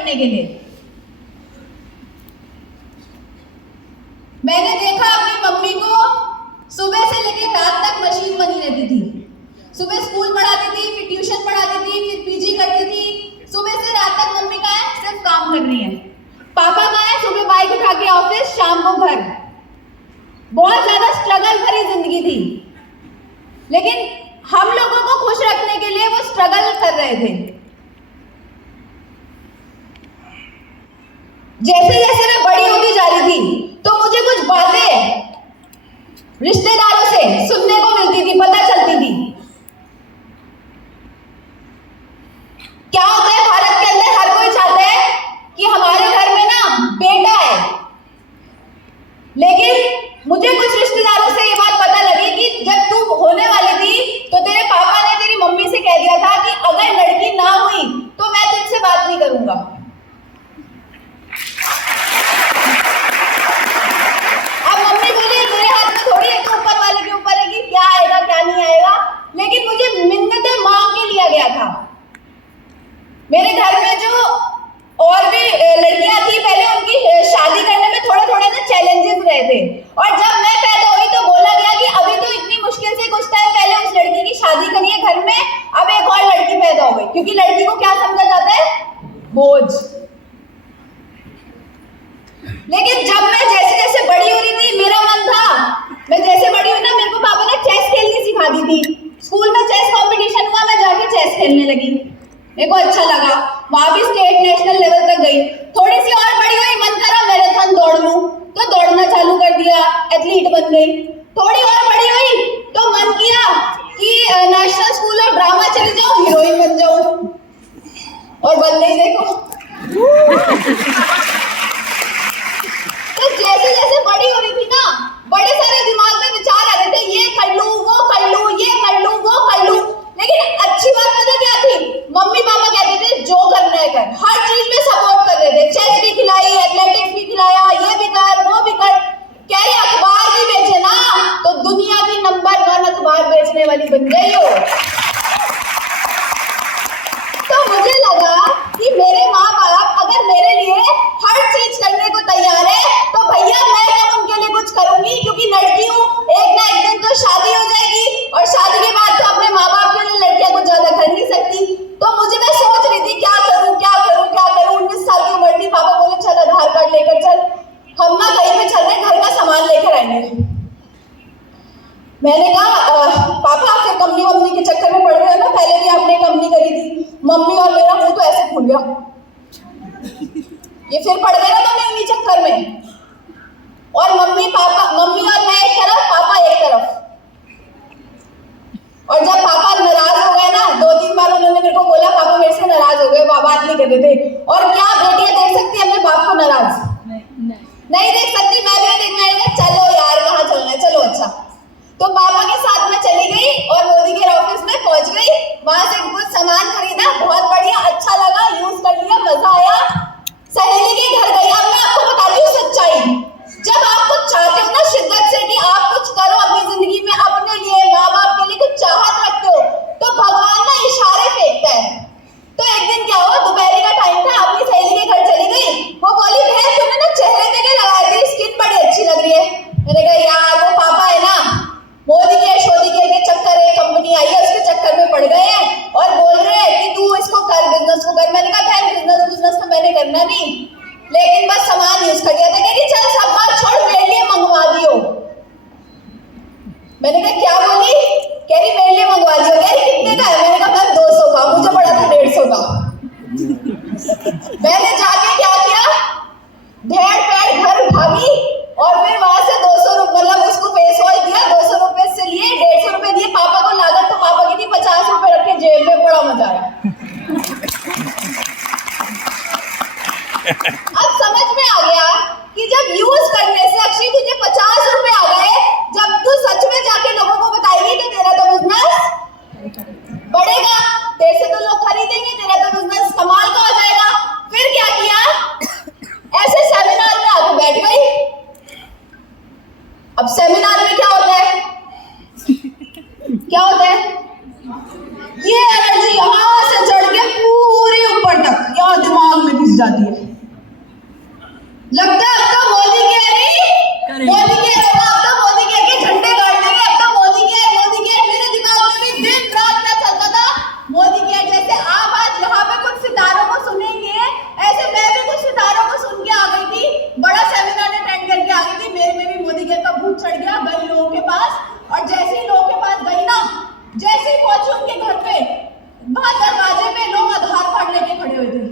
करने के लिए। मैंने देखा अपनी मम्मी को सुबह से लेकर रात तक मशीन बनी रहती थी। सुबह स्कूल पढ़ाती थी, फिर ट्यूशन पढ़ाती थी, फिर पीजी करती थी। सुबह से रात तक मम्मी कहाँ है? सिर्फ काम कर रही है। पापा कहाँ है? सुबह बाइक उठा के ऑफिस, शाम को घर। बहुत ज्यादा स्ट्रगल भरी जिंदगी थी, लेकिन हम लोगों को खुश रखने के लिए वो स्ट्रगल कर रहे थे। जैसे जैसे मैं बड़ी होती जा रही थी तो मुझे कुछ बातें रिश्तेदारों से सुनने को मिलती थी, पता चलती थी। क्या होता है भारत के अंदर, हर कोई चाहता है कि हमारे घर में ना बेटा है, लेकिन मुझे कुछ रिश्तेदारों से ये बात पता लगी कि जब तू होने वाली थी तो तेरे पापा ने तेरी मम्मी से कह दिया था कि अगर लड़की ना हुई तो मैं तुझसे बात नहीं करूंगा। अब मम्मी बोली मेरे हाथ में थोड़ी है, तो ऊपर वाले के ऊपर है कि क्या आएगा क्या नहीं आएगा, लेकिन मुझे मिन्नतें मांग के लिया गया था। मेरे घर में जो और भी लड़कियां थी, पहले उनकी शादी करने में थोड़े थोड़े ना चैलेंजेस रहे थे, और जब मैं पैदा हुई तो बोला गया कि अभी तो इतनी मुश्किल से कुछ टाइम पहले उस लड़की की शादी करी है घर में, अब एक और लड़की पैदा हो गई, क्योंकि लड़की को क्या समझा जाता है? बोझ। लेकिन जब मैं जैसे जैसे बड़ी हो रही थी, मेरा मन था, मैं जैसे बड़ी हुई ना, मेरे को पापा ने चेस खेलनी सिखा दी थी। स्कूल में चेस कंपटीशन हुआ, मैं जाके चेस खेलने लगी, मेरे को अच्छा लगा। वहां भी स्टेट नेशनल लेवल तक गई। थोड़ी सी और बड़ी हुई, मन करा मैराथन दौड़ लूं, तो दौड़ना चालू कर दिया, एथलीट बन गई। थोड़ी और बड़ी हुई तो मन किया कि नेशनल स्कूल ऑफ ड्रामा चली जाऊं, हीरोइन बन जाऊं, और बन गई। देखो तो जैसे जैसे बड़ी हो रही थी ना, बड़े सारे दिमाग में विचार आ रहे थे, ये कर लूं, वो कर लूं, ये कर लूं, वो कर लूं। लेकिन अच्छी बात पता क्या थी? मम्मी पापा कहते थे जो करना है कर, हर चीज में सपोर्ट कर रहे थे। चेस भी खिलाई, एथलेटिक्स भी खिलाया, ये भी कर, वो भी कर। कह रहे अखबार भी बेचे ना तो दुनिया की नंबर 1 अखबार बेचने वाली बन गई हो। तो मुझे लगा कि मेरे माँ बाप अगर मेरे लिए हर चीज करने को तैयार है, तो भैया मैं कब उनके लिए कुछ करूंगी, क्योंकि लड़की हूँ, एक ना एक दिन तो शादी हो जाएगी, और शादी के बाद तो अपने माँ बाप के लिए लड़कियां कुछ ज्यादा कर नहीं सकती। तो मुझे, मैं सोच रही थी क्या करूं क्या करूं क्या करूं। 19 साल की उम्र थी, पापा बोले चल आधार कार्ड लेकर चल, हम ना कहीं पे चल रहे, घर का सामान लेकर आएंगे। मैंने कहा पापा फिर कंपनी वम्पनी के चक्कर में पड़ गए ना, पहले भी आपने कंपनी करी थी। मम्मी और मेरा मुंह तो ऐसे खुल गया, ये फिर पड़ गए ना तो मैं उन्हीं चक्कर में, और मम्मी और मैं एक तरफ, पापा एक तरफ। और जब पापा नाराज हो गए ना, 2-3 बार उन्होंने मेरे को बोला पापा मेरे से नाराज हो गए, बात नहीं कर रहे थे। और क्या बेटियां देख सकती है अपने बाप को नाराज? नहीं देख सकती। मैं भी देखना, चलो यार कहाँ चलना है, चलो अच्छा। तो पापा के साथ मैं चली गई और मोदी के ऑफिस में पहुंच गई। वहां से कुछ सामान खरीदा, बहुत बढ़िया, अच्छा लगा, यूज कर लिया, मजा आया। सहेली के घर गई। अब मैं आपको बताती हूँ सच्चाई, जब आप कुछ चाहते हो ना शिद्दत से कि आप कुछ करो अपनी जिंदगी में, अपने लिए, माँ बाप के लिए कुछ चाहत रखते हो, तो भगवान ना इशारे फेंकता है। तो एक दिन क्या हुआ, दोपहर का टाइम था, अपनी सहेली के घर चली गई। वो बोली बहन तुमने ना चेहरे पे क्या लगाई थी, स्किन बड़ी अच्छी लग रही है। मैंने कहा यार वो पापा है ना, मोदी के शोदी के चक्कर है, कंपनी आई है उसके चक्कर में पड़ गए हैं, और बोल रहे हैं कि तू इसको कर, बिजनेस को कर। मैंने कहा बहन बिजनेस तो मैंने करना नहीं, लेकिन बस सामान यूज कर लिया था। कह रही चल सब बात छोड़, मेरे लिए मंगवा दियो। मैंने कहा क्या बोली? कह रही मेरे लिए मंगवा दियो। कह रही कितने का है? मैंने कहा 200 का, मुझे पड़ा था 150 का। मैंने जाके क्या किया, भेड़ पैड़ घर भागी, और फिर वहां से 200 रुपये, मतलब उसको फेस वॉश दिया, 200 रुपए से लिए, 150 रुपए दिए। पापा को लागत तो पापा की थी, 50 रुपए रखे जेब में, बड़ा मजा आया। अब समझ में आ गया कि जब यूज करने से अक्षय तुझे 50 रुपए आ गए, जब तू सच में जाके लोगों को बताएगी तो तेरा तो बिजनेस बढ़ेगा, तेरे से तो लोग खरीदेंगे, तेरा तो बिजनेस कमाल का हो जाएगा। फिर क्या किया, ऐसे सेमिनार में आके बैठ गई। अब सेमिनार में क्या होता है, क्या होता है, ये एनर्जी यहां से चढ़ के पूरे ऊपर तक, यहाँ दिमाग में घुस जाती है। लगता है अब तो मोदी केयर मोदी केयर होगा, अब तो मोदी केयर के झंडे गाड़ देंगे, अब तो मोदी केयर मेरे दिमाग में भी दिन रात क्या चलता था, मोदी केयर। जैसे आप आज यहाँ पे कुछ सितारों को सुनेंगे, ऐसे मैं भी कुछ सितारों को सुन के आ गई थी, बड़ा सेमिनार अटेंड करके आ गई थी, मेरे में भी मोदी केयर का भूत चढ़ गया। गई लोगों के पास, और जैसे ही लोगों के पास गई ना, जैसे ही पहुंची उनके घर पे, वहां दरवाजे पे लोग आधार कार्ड लेके खड़े हुए थे।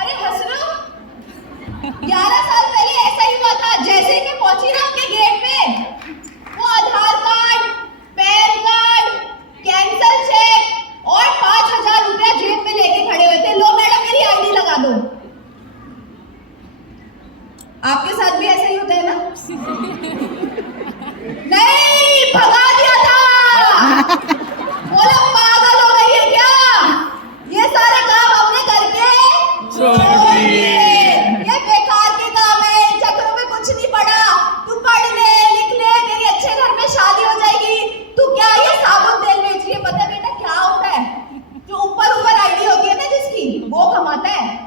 अरे हंस रहे हो? 11 साल पहले ऐसा ही हुआ था। जैसे ही मैं पहुंची ना उनके गेट पे, वो Aadhaar card, PAN card, cancel cheque और 5,000 रुपया जेब में लेके खड़े हुए थे। लो मैडम मेरी आईडी लगा दो। आपके साथ भी ऐसा ही होता है ना? नहीं, भगा दिया था। बोला पागल हो गई है क्या? ये सारे काम हमने करके छोड़ दिए। ये बेकार के काम है, इन चक्करों में कुछ नहीं पड़ा। तू पढ़ ले, लिख ले, तेरी अच्छे घर में शादी हो जाएगी। तू क्या ये साबुन तेल बेच रही है? पता है बेटा क्या होता है? जो ऊपर आईडी होती है ना जिसकी, वो कमाता है।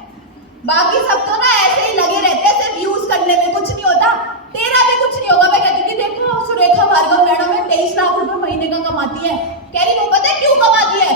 बाकी सब तो ना ऐसे ही लगे रहते हैं, सिर्फ यूज करने में, कुछ नहीं होता। तेरा भी कुछ नहीं होगा। मैं कहती थी देखो सुरेखा भार्गव मैडम है 23 लाख रुपए महीने का कमाती है। कह रही वो पता है क्यों कमाती है?